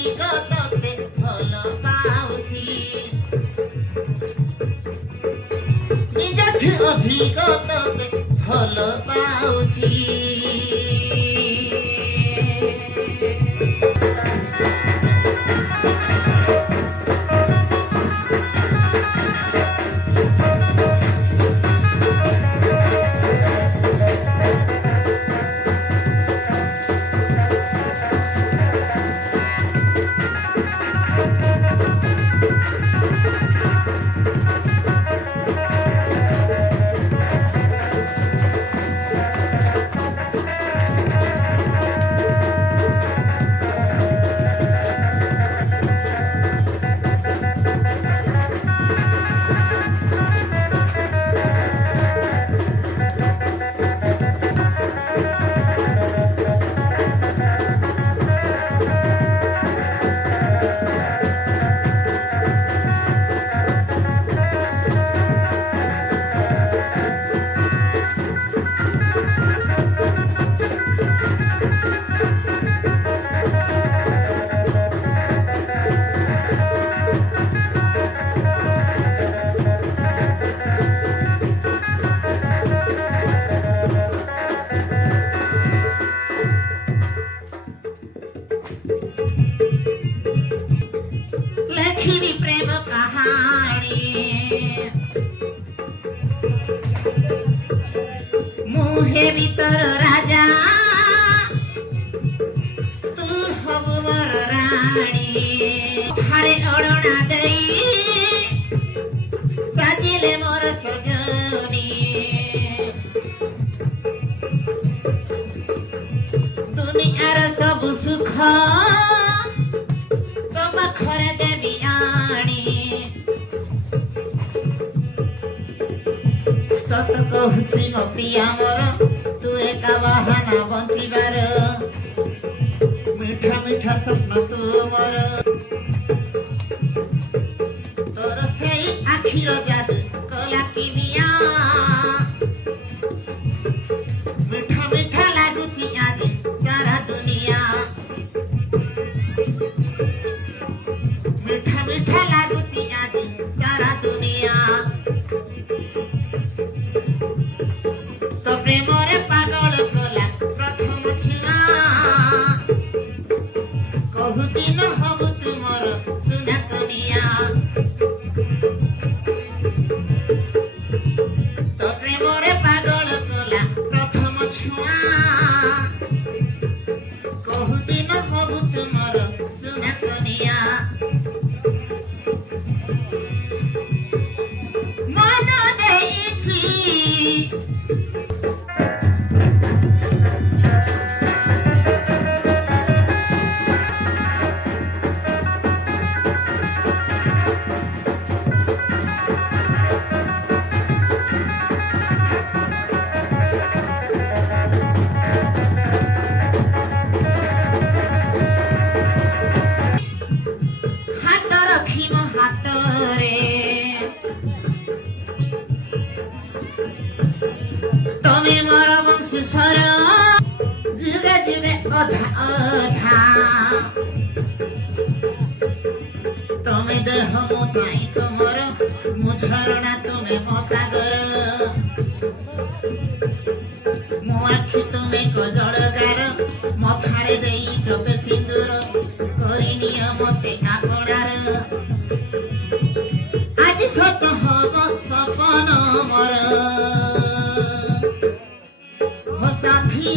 ଅଧିକ ତତେ ଭଲ ପାଉଛି ନିଜଠୁ ଅଧିକ ତତେ ଭଲ ପାଉଛି लेखिनी प्रेम कहानी मुहे भीतर राजा तू हबु मोर रानी थारे ओढ़ना दई साजिले मोर सजनी दुनियार सब सुख तो पाखरे देवी आनी सत कहूची मो प्रिया मोर तू एका बहाना बंचिबार मीठा मीठा स्वप्न तू मोर तोर सेई आखिर जादू कला किनिया मीठा मीठा लागुची आज सारा दुनिया मीठा मीठा लागुची आज सारा दुनिया तो प्रेमरे पागल कला प्रथम छुआ कहु दिन हबु तुमर सुना कनिया तो प्रेमरे पागल कला प्रथम छुआ कहु दिन हबु तुमर सुना कनिया मन देइछि हाथ रखी मो हाथ रे तमे मोर वंश सर जुगे जुगे अधा अधा तमे देह मो चाहि तुमर मो झरणा तुमे मो सागर मो आखि तुमे कजळगार मथारे देई टोपे सिंदूर करिनिय मते आपणार आज सत हब सपन मोर हो साथी